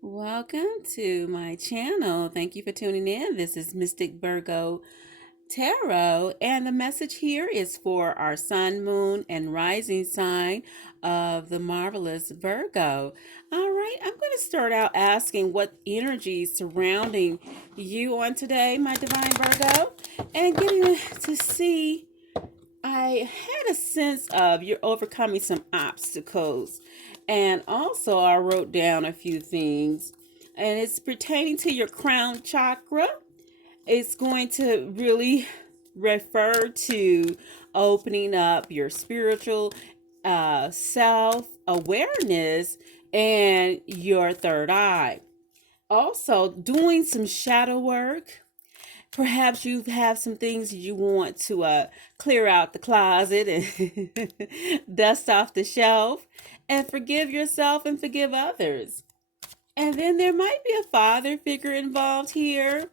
Welcome to my channel. Thank you for tuning in. This is Mystic Virgo Tarot, and the message here is for our sun, moon, and rising sign of the marvelous Virgo. All right, I'm going to start out asking what energy is surrounding you on today, my divine Virgo, and getting to see. I had a sense of you're overcoming some obstacles. And also, I wrote down a few things, and it's pertaining to your crown chakra. It's going to really refer to opening up your spiritual self awareness and your third eye. Also, doing some shadow work. Perhaps you have some things you want to clear out the closet and dust off the shelf and forgive yourself and forgive others. And then there might be a father figure involved here,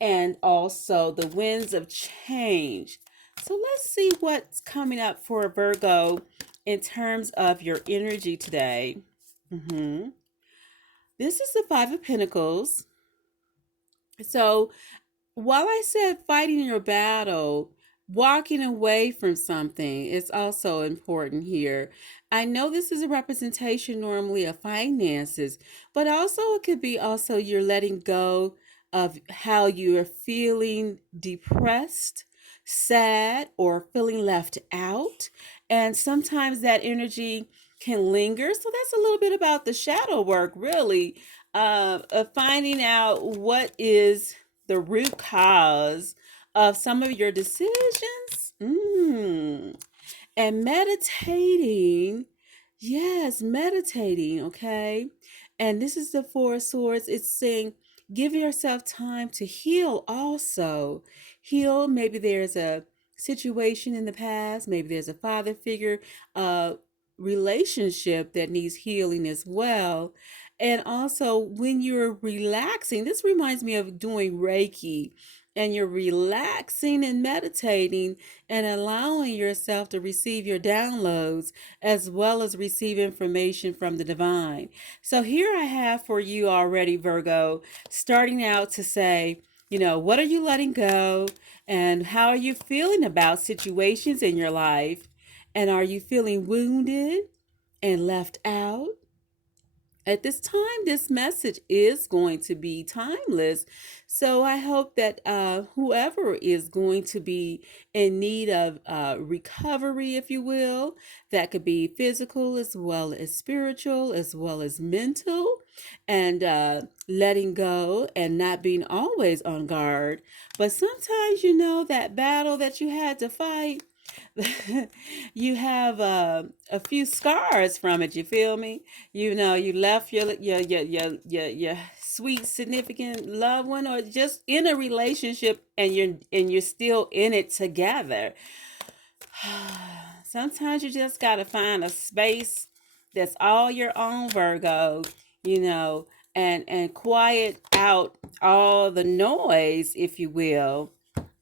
and also the winds of change. So let's see what's coming up for Virgo in terms of your energy today. Mhm. This is the Five of Pentacles. So while I said fighting your battle, walking away from something is also important here. I know this is a representation normally of finances, but also it could be also you're letting go of how you are feeling depressed, sad, or feeling left out. And sometimes that energy can linger. So that's a little bit about the shadow work, really, of finding out what is the root cause of some of your decisions. And meditating. Yes, meditating, okay? And this is the Four of Swords. It's saying give yourself time to heal also. Heal, maybe there's a situation in the past, maybe there's a father figure, relationship that needs healing as well. And also, when you're relaxing, this reminds me of doing Reiki, and you're relaxing and meditating and allowing yourself to receive your downloads as well as receive information from the divine. So, here I have for you already, Virgo, starting out to say, what are you letting go? And how are you feeling about situations in your life? And are you feeling wounded and left out? At this time, this message is going to be timeless. So I hope that whoever is going to be in need of recovery, if you will, that could be physical as well as spiritual, as well as mental, and letting go and not being always on guard. But sometimes, that battle that you had to fight. You have a few scars from it. You feel me? You left your sweet significant loved one, or just in a relationship, and you're still in it together. Sometimes you just gotta find a space that's all your own, Virgo, you know, and quiet out all the noise, if you will,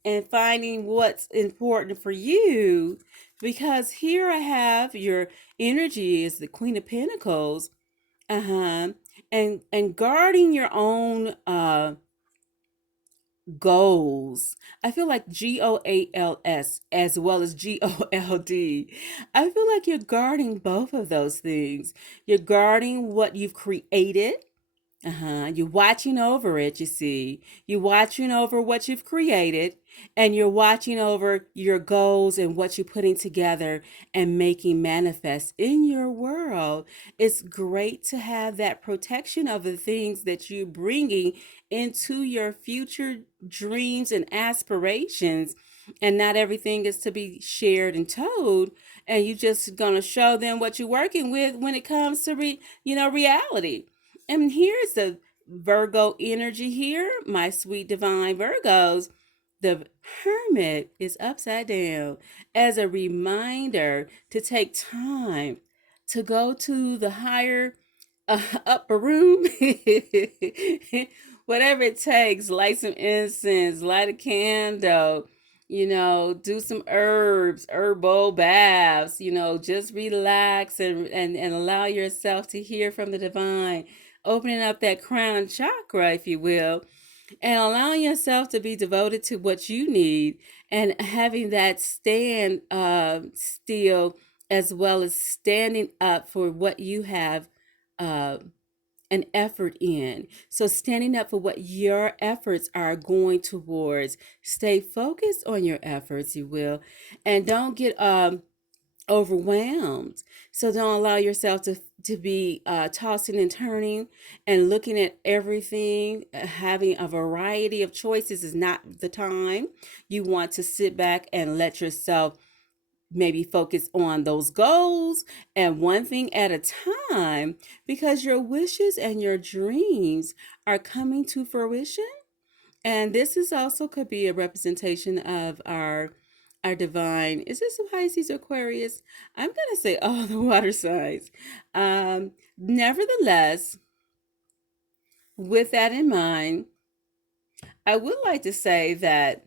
and finding what's important for you. Because here I have your energy is the Queen of Pentacles. Uh-huh. And guarding your own goals. I feel like GOALS as well as GOLD. I feel like you're guarding both of those things. You're guarding what you've created. You're watching over it, you see. You're watching over what you've created, and you're watching over your goals and what you're putting together and making manifest in your world. It's great to have that protection of the things that you're bringing into your future dreams and aspirations. And not everything is to be shared and told. And you just gonna show them what you're working with when it comes to reality. And here's the Virgo energy here, my sweet divine Virgos. The Hermit is upside down as a reminder to take time to go to the higher upper room, whatever it takes, light some incense, light a candle, do some herbal baths, just relax and allow yourself to hear from the divine. opening up that crown chakra, if you will, and allowing yourself to be devoted to what you need and having that stand still, as well as standing up for what you have uh, an effort in. So standing up for what your efforts are going towards. Stay focused on your efforts, you will, and don't get overwhelmed. So don't allow yourself to be tossing and turning and looking at everything. Having a variety of choices is not the time. You want to sit back and let yourself maybe focus on those goals and one thing at a time, because your wishes and your dreams are coming to fruition. And this is also could be a representation of our divine. Is this a Pisces or Aquarius? I'm gonna say all the water signs. Nevertheless, with that in mind, I would like to say that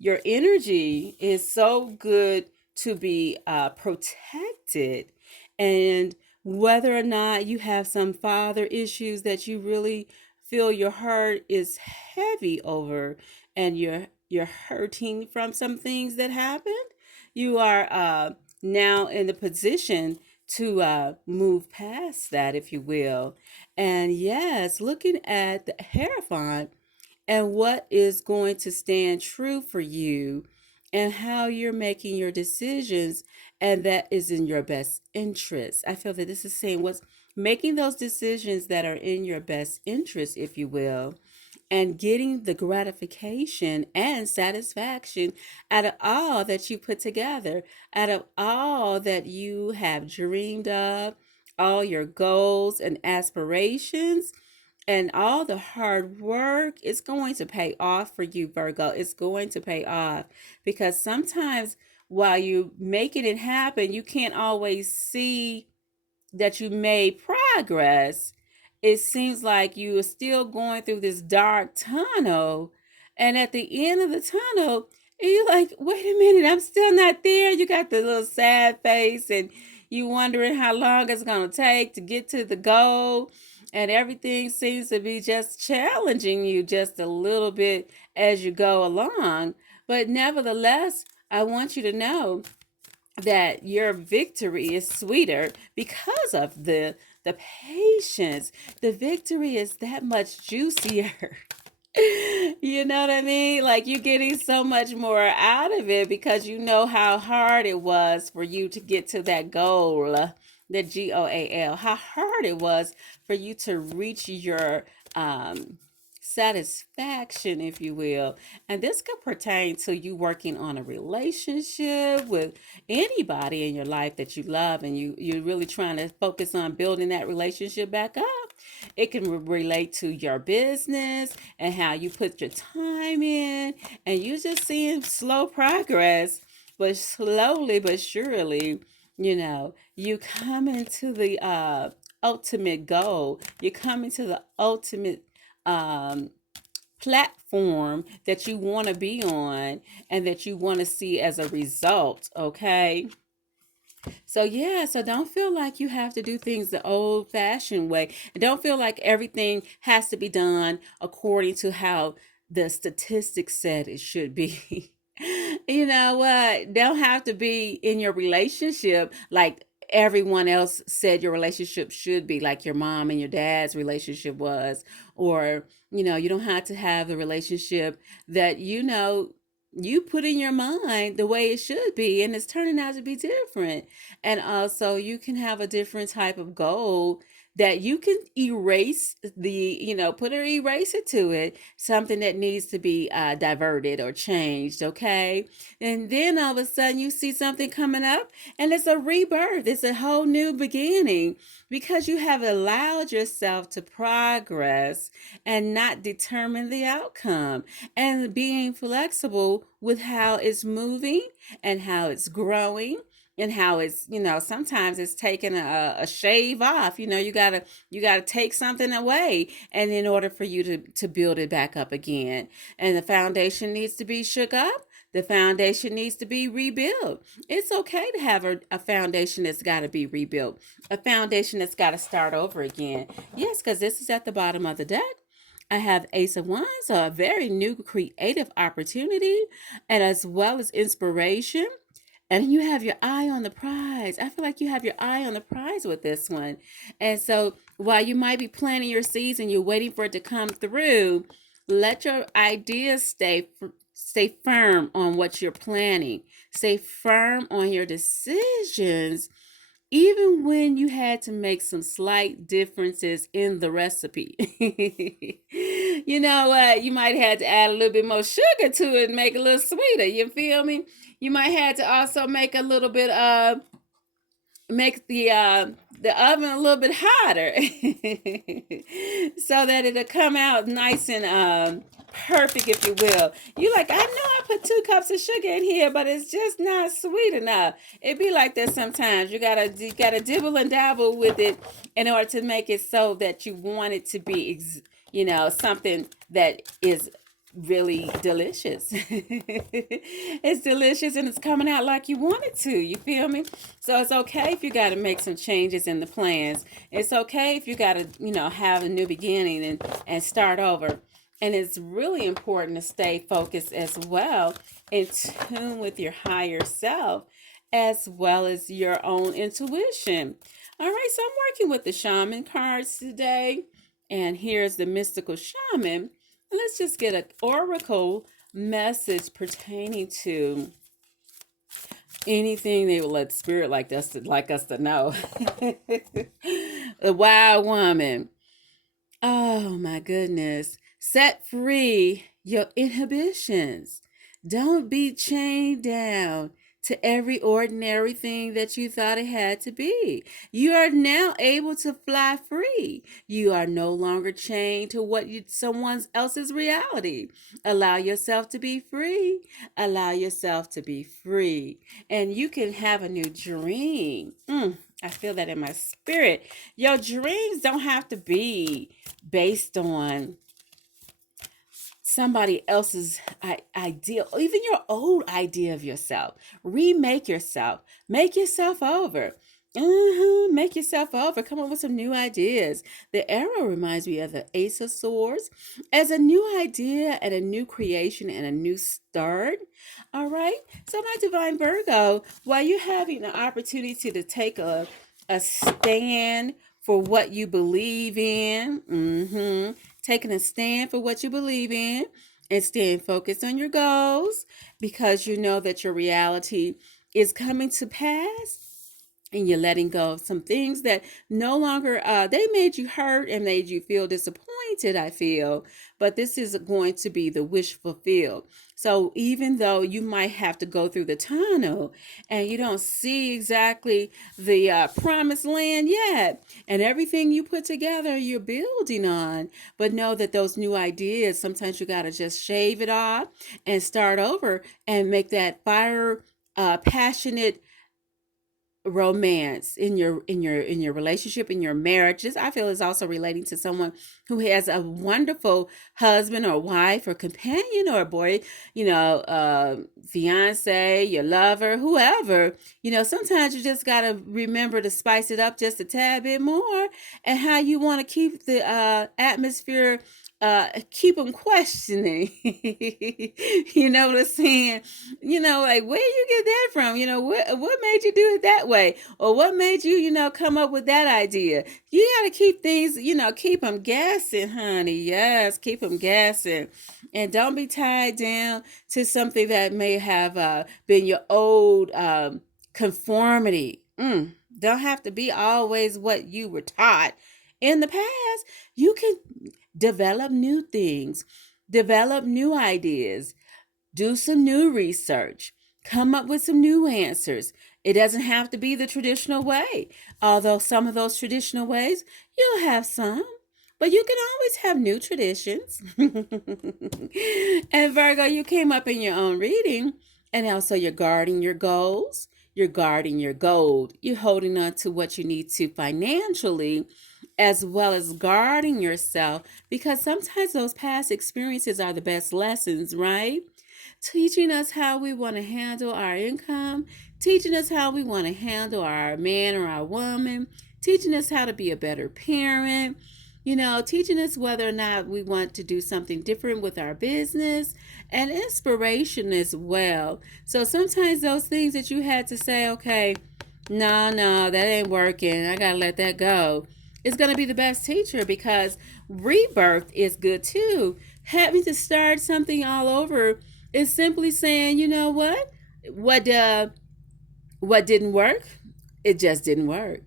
your energy is so good to be protected. And whether or not you have some father issues that you really feel your heart is heavy over, and you're hurting from some things that happened, you are now in the position to move past that, if you will. And yes, looking at the Hierophant and what is going to stand true for you and how you're making your decisions, and that is in your best interest. I feel that this is saying what's making those decisions that are in your best interest, if you will, and getting the gratification and satisfaction out of all that you put together, out of all that you have dreamed of, all your goals and aspirations, and all the hard work is going to pay off for you, Virgo. It's going to pay off, because sometimes while you making it happen, you can't always see that you made progress. It seems like you are still going through this dark tunnel. And at the end of the tunnel, you're like, wait a minute, I'm still not there. You got the little sad face, and you wondering how long it's going to take to get to the goal. And everything seems to be just challenging you just a little bit as you go along. But nevertheless, I want you to know that your victory is sweeter because of the patience. The victory is that much juicier. You know what I mean? Like you're getting so much more out of it because you know how hard it was for you to get to that goal, the GOAL. How hard it was for you to reach your satisfaction, if you will. And this could pertain to you working on a relationship with anybody in your life that you love, and you're really trying to focus on building that relationship back up. It can relate to your business and how you put your time in, and you're just seeing slow progress, but slowly but surely, you come into the ultimate goal. You come into the ultimate um, platform that you want to be on and that you want to see as a result. Okay. So yeah, so don't feel like you have to do things the old fashioned way. And don't feel like everything has to be done according to how the statistics said it should be. You know what? Don't have to be in your relationship like everyone else said your relationship should be, like your mom and your dad's relationship was. Or, you don't have to have the relationship that you put in your mind the way it should be, and it's turning out to be different. And also you can have a different type of goal that you can erase put an eraser to it, something that needs to be diverted or changed. Okay. And then all of a sudden you see something coming up, and it's a rebirth, it's a whole new beginning, because you have allowed yourself to progress and not determine the outcome, and being flexible with how it's moving and how it's growing, and how it's, sometimes it's taking a shave off. You gotta take something away, and in order for you to build it back up again, and the foundation needs to be shook up, The foundation needs to be rebuilt. It's okay to have a foundation that's got to be rebuilt, a foundation that's got to start over again. Yes, because this is at the bottom of the deck. I have Ace of Wands, so a very new creative opportunity, and as well as inspiration. And you have your eye on the prize. I feel like you have your eye on the prize with this one. And so while you might be planting your seeds and you're waiting for it to come through, let your ideas stay firm on what you're planning. Stay firm on your decisions, even when you had to make some slight differences in the recipe. You know what? You might have to add a little bit more sugar to it and make it a little sweeter. You feel me? You might have to also make a little bit of make the oven a little bit hotter so that it'll come out nice and perfect, if you will. You like, I know I put 2 cups of sugar in here, but it's just not sweet enough. It be like that sometimes. You gotta dibble and dabble with it in order to make it so that you want it to be something that is really delicious. It's delicious and it's coming out like you want it to. You feel me? So it's okay if you got to make some changes in the plans. It's okay if you got to, have a new beginning and start over. And it's really important to stay focused as well, in tune with your higher self, as well as your own intuition. All right, so I'm working with the shaman cards today. And here's the mystical shaman. Let's just get an oracle message pertaining to anything they would let spirit like us to know. The wild woman. Oh my goodness. Set free your inhibitions. Don't be chained down to every ordinary thing that you thought it had to be. You are now able to fly free. You are no longer chained to someone else's reality. Allow yourself to be free. Allow yourself to be free. And you can have a new dream. I feel that in my spirit. Your dreams don't have to be based on somebody else's idea, or even your old idea of yourself. Remake yourself. Make yourself over. Make yourself over. Come up with some new ideas. The arrow reminds me of the Ace of Swords as a new idea and a new creation and a new start. All right. So my divine Virgo, while you're having the opportunity to take a stand for what you believe in, taking a stand for what you believe in, and staying focused on your goals, because you know that your reality is coming to pass, and you're letting go of some things that no longer they made you hurt and made you feel disappointed, I feel. But this is going to be the wish fulfilled. So even though you might have to go through the tunnel and you don't see exactly the promised land yet, and everything you put together you're building on, but know that those new ideas, sometimes you got to just shave it off and start over and make that fire passionate romance in your relationship, in your marriages. I feel is also relating to someone who has a wonderful husband or wife or companion or boy, fiance, your lover, whoever. Sometimes you just got to remember to spice it up just a tad bit more, and how you want to keep the atmosphere, keep them questioning. You know what I'm saying? Like, where you get that from? What made you do it that way? Or what made you, come up with that idea? You got to keep things, keep them guessing, honey. Yes, keep them guessing. And don't be tied down to something that may have been your old conformity. Don't have to be always what you were taught in the past. You can develop new things, develop new ideas, do some new research, come up with some new answers. It doesn't have to be the traditional way, although some of those traditional ways, you'll have some, but you can always have new traditions. And Virgo, you came up in your own reading, and also you're guarding your goals, you're guarding your gold, you're holding on to what you need to financially, as well as guarding yourself, because sometimes those past experiences are the best lessons, right? teaching us how we want to handle our income, teaching us how we want to handle our man or our woman, teaching us how to be a better parent, teaching us whether or not we want to do something different with our business, and inspiration as well. So sometimes those things that you had to say, okay, no, that ain't working, I gotta let that go, is gonna be the best teacher, because rebirth is good too. Having to start something all over is simply saying, you know what? What what didn't work? It just didn't work.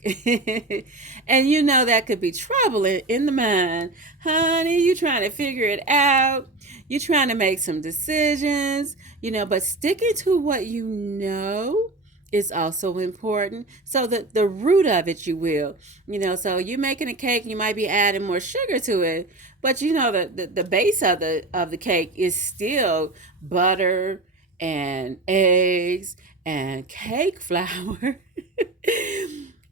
And that could be troubling in the mind. Honey, you trying to figure it out. You're trying to make some decisions, but sticking to what you know is also important. So the root of it, you will. So you're making a cake, you might be adding more sugar to it, but the base of the cake is still butter and eggs and cake flour.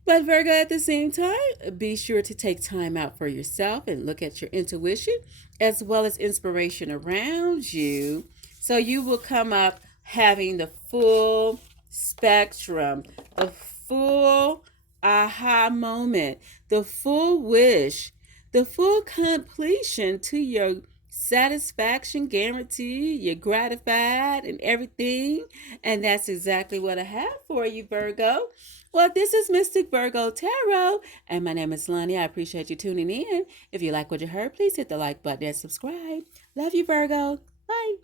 But Virgo, at the same time, be sure to take time out for yourself and look at your intuition as well as inspiration around you. So you will come up having the full spectrum, the full aha moment, the full wish, the full completion to your satisfaction guarantee. You're gratified and everything. And that's exactly what I have for you, Virgo. Well, this is Mystic Virgo Tarot, and my name is Lonnie. I appreciate you tuning in. If you like what you heard, please hit the like button and subscribe. Love you, Virgo. Bye.